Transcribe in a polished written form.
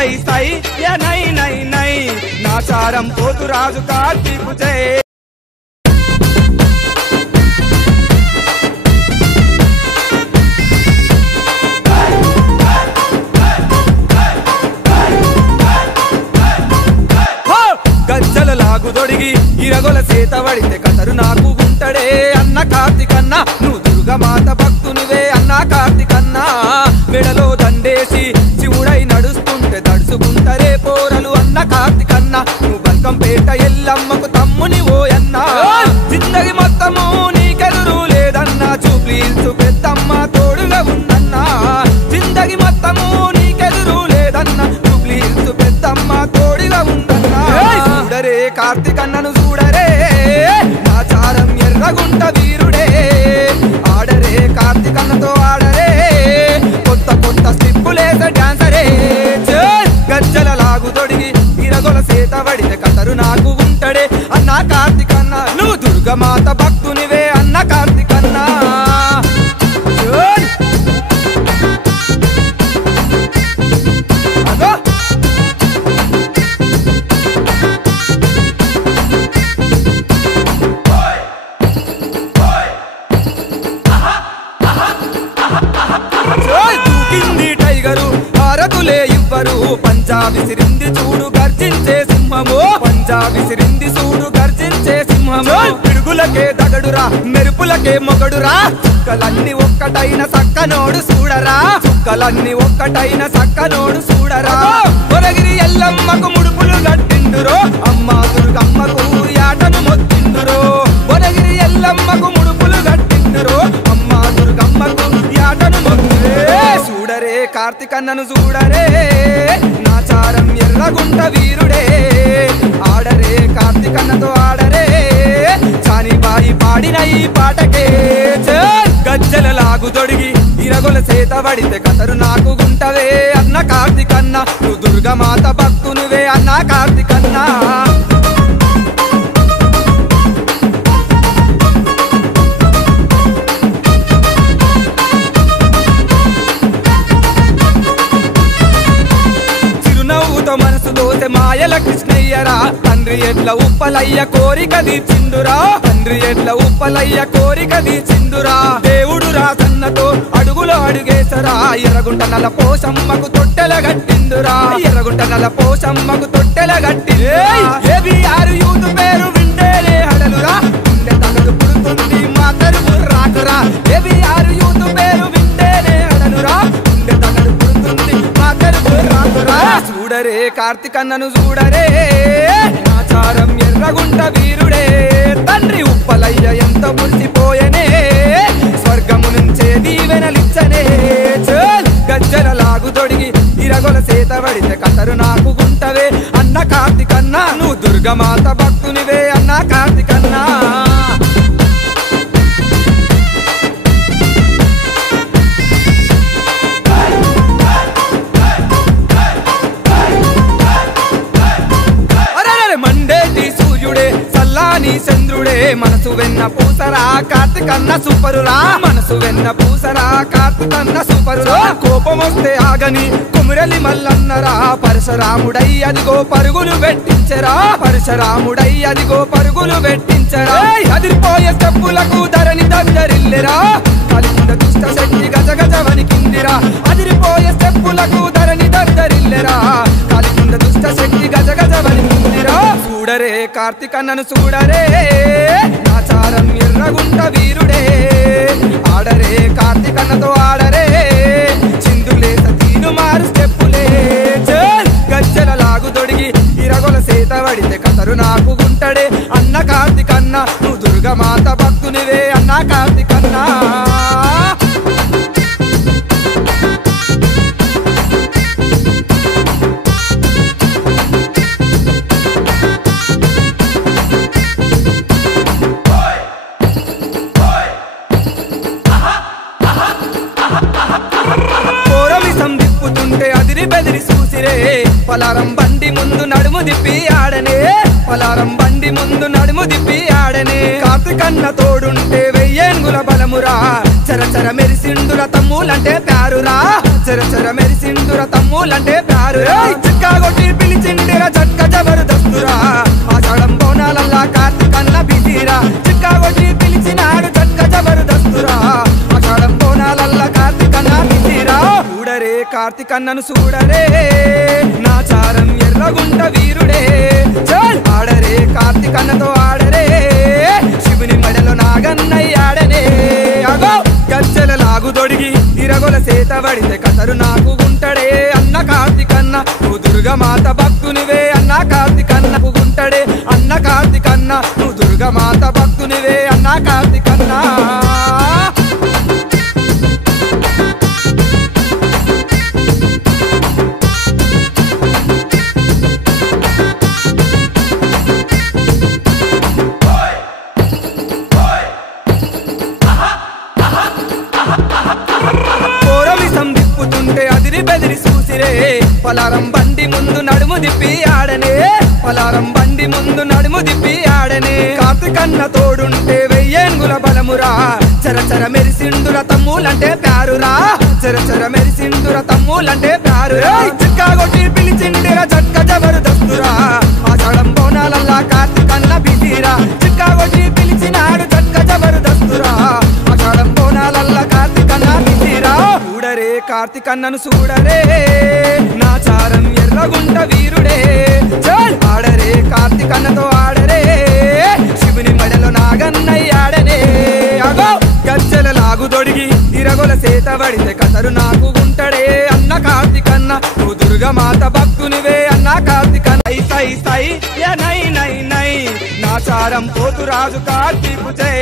సై సై yeah నై నై నై నాచారం పోతురాజు కార్తీకు జై గజ్జల లాగుదొడిగి ఇరగొల సేత పడితే కతరు నాకు గుంటడే అన్న కార్తికన్న నువ్వు దుర్గమాత భక్తునివే అన్న కార్తికన్న మెడలో దండేసి శివుడై నడుస్తుంటే దడుచుకుంటరే పోరలు అన్న కార్తికన్న నువ్వు బల్కంపేట ఎల్లమ్మకు తమ్ముని ఓయన్న జిందగి మొత్తము నీకెదురు లేదన్నా చూప్లీల్సు పెద్దమ్మ తోడుగా ఉందన్నా జిందగి మొత్తము నీకెదురు లేదన్నా చూప్లీల్సు పెద్దమ్మ తోడుగా ఉందన్నా చూడరే కార్తికన్నను చూడరే నాచారం ఎర్రగుంట వీరుడే ఆడరే కార్తికన్నతో ఆడరే కొత్త కొత్త స్టెప్పులేసే డాన్సరే గజ్జల లాగు తొడిగి ఇరగొల సేత పడితే కతరు నాకు ఉంటడే అన్న కార్తికన్న నువ్వు దుర్గమాత భక్తునివే అన్న కార్తికన్న పంజాబీ సిరింది చూడు గర్జించే సింహము పంజాబీ సిరింది చూడు గర్జించే సింహము పిడుగులకే దగడురా మెరుపులకే మొగడురా చుక్కలన్నీ ఒక్కటైన సక్కనోడు చూడరా చుక్కలన్నీ ఒక్కటైన సక్కనోడు చూడరా కొరగిరి ఎల్లమ్మకు ముడుపులు గట్టిండురో అమ్మ దుర్గమ్మకు యాటను మొత్తిండురో కొరగిరి ఎల్లమ్మకు ముడుపులు గట్టిండురో అమ్మ దుర్గమ్మకు యాటను మొత్తిరే చూడరే కార్తికన్నను చూడరే నాచారం ఎర్రగుంట వీరుడే ఆడరే కార్తికన్నతో ఆడరే చానిబాయి పాడిన ఈ పాటకే గజ్జల లాగు తొడిగి ఇరగొల సేత పడితే కతరు నాకు గుంటవే అన్న కార్తికన్న నువ్వు దుర్గమాత భక్తునివే అన్న కార్తికన్న మనసు దోసె మాయల కృష్ణయ్యరా తండ్రి ఎట్ల ఉప్పలయ్య కోరిక తీర్చిందురా తండ్రి ఎట్ల ఉప్పలయ్య కోరిక తీర్చిందురా దేవుడు రాసన్నతో అడుగులో అడుగేసరా ఎర్రగుంట నల పోషమ్మకు తొట్టెల గట్టిందురా ఎర్రగుంట నల పోషమ్మకు తొట్టెల గట్టింది యూత్ పేరు వింటేనే హడలురా గుండె తగదు పుడుతుంది మా తరుపు రాకురా యూత్ పేరు వింటేనే హడలురా గుండె తగదు పుడుతుంది మా తరుపు రాకురా చూడరే కార్తికన్నను చూడరే నాచారం ఎర్రగుంట వీరుడే తండ్రి ఉప్పలయ్య ఎంత మురిసిపోయనే స్వర్గము నుంచే దీవెనలిచ్చనే గజ్జల లాగు తొడిగి ఇరగొల సేత పడితే కతరు నాకు గుంటవే అన్న కార్తికన్న నువ్వు దుర్గమాత భక్తునివే అన్న కార్తికన్న చంద్రుడే మనసు వెన్న పూసరా కార్తికన్న సూపరురా మనసు వెన్న పూసరా కార్తికన్న సూపరురా కోపం వస్తే ఆగని కుమురలి మల్లన్నరా పరశురాముడై అదిగో పరుగులు పెట్టించరా పరశురాముడై అదిగో పరుగులు పెట్టించరా అదిరిపోయే స్టెప్పులకు ధరణి దండరిల్లెరా కలికింద దుష్ట శక్తి గజ గజ వణికిందిరా అదిరిపోయే స్టెప్పులకు ధరణి దండరిల్లెరా కలికింద దుష్ట శక్తి గజ గజ వణికిందిరా చూడరే కార్తికన్నను చూడరే నాచారం ఎర్రగుంట వీరుడే ఆడరే కార్తికన్నతో ఆడరే చిందులేత తీను మారు స్టెప్పులే గజ్జల లాగు తొడిగి ఇరగొల సేత పడితే కతరు నాకు గుంటడే అన్న కార్తికన్న నువ్వు దుర్గమాత భక్తునివే అన్న కార్తికన్న బెదిరి చూసిరే పలారం బండి ముందు నడుము దిప్పి ఆడనే పలారం బండి ముందు నడుము దిప్పి ఆడనే కార్తికన్న తోడుంటే వెయ్యేంగుల బలమురా చరచర మెరిసిండుల తమ్ములంటే ప్యారురా చెరచెర మెరిసిండురా తమ్ములంటే ప్యారురా చిక్కా కొట్టి పిలిచిండిరా జట్క జబర్దస్తురా ఆషాఢం బోనాలల్లా కార్తీకన్న బిజీరా చిక్కా కొట్టి పిలిచినాడు జట్క జబర్దస్తురా ఆషాఢం బోనాలల్లా కార్తీకన్న బిజీరా చూడరే కార్తీకన్నను చూడరే నాచారం ఎర్రగుంట వీరుడే చల్ ఆడరే కార్తీకన్నతో ఆడరే శివుని మెడలో నాగన్నయ్యాడనే అగో గజ్జల లాగు దొడిగి ఇరగొల సేత పడితే కథరు నాకు గుంటడే అన్న కార్తీకన్న నువ్వు దుర్గమాత భక్తునివే అన్న కార్తీకన్న గుంటడే అన్న కార్తీకన్న నువ్వు దుర్గమాత భక్తునివే అన్న కార్తీకన్న అదిరి బెదిరి చూసిరే పలారం బండి ముందు నడుము దిప్పి ఆడనే పలారం బండి ముందు నడుము దిప్పి ఆడనే కార్తీకన్న తోడుంటే వెయ్యేంగుల బలమురా చెరచెర మెరిసిండుర తమ్ములంటే ప్యారురా చెరచెర మెరిసిండుర తమ్ములంటే ప్యారురా చిక్కా కొట్టి పిలిచిండిరా జట్క జబర్దస్తురా ఆషాఢం బోనాలల్లా కార్తీకన్న బిజీరా చిక్కా కొట్టి పిలిచినాడు జట్క జబర్దస్తురా ఆషాఢం బోనాలల్లా కార్తీకన్న బిజీరా చూడరే కార్తీకన్నను చూడరే నాచారం ఎర్రగుంట వీరుడే చల్ ఆడరే కార్తీకన్నతో ఆడరే శివుని మెడలో నాగన్నయ్యాడనే అగో గజ్జల లాగు దొడిగి ఇరగొల సేత పడితే కథరు నాకు గుంటడే అన్న కార్తీకన్న నువ్వు దుర్గమాత భక్తునివే అన్న కార్తీకన్న సై సై నై నై నై నాచారం పోతు రాజు కార్తీకు జై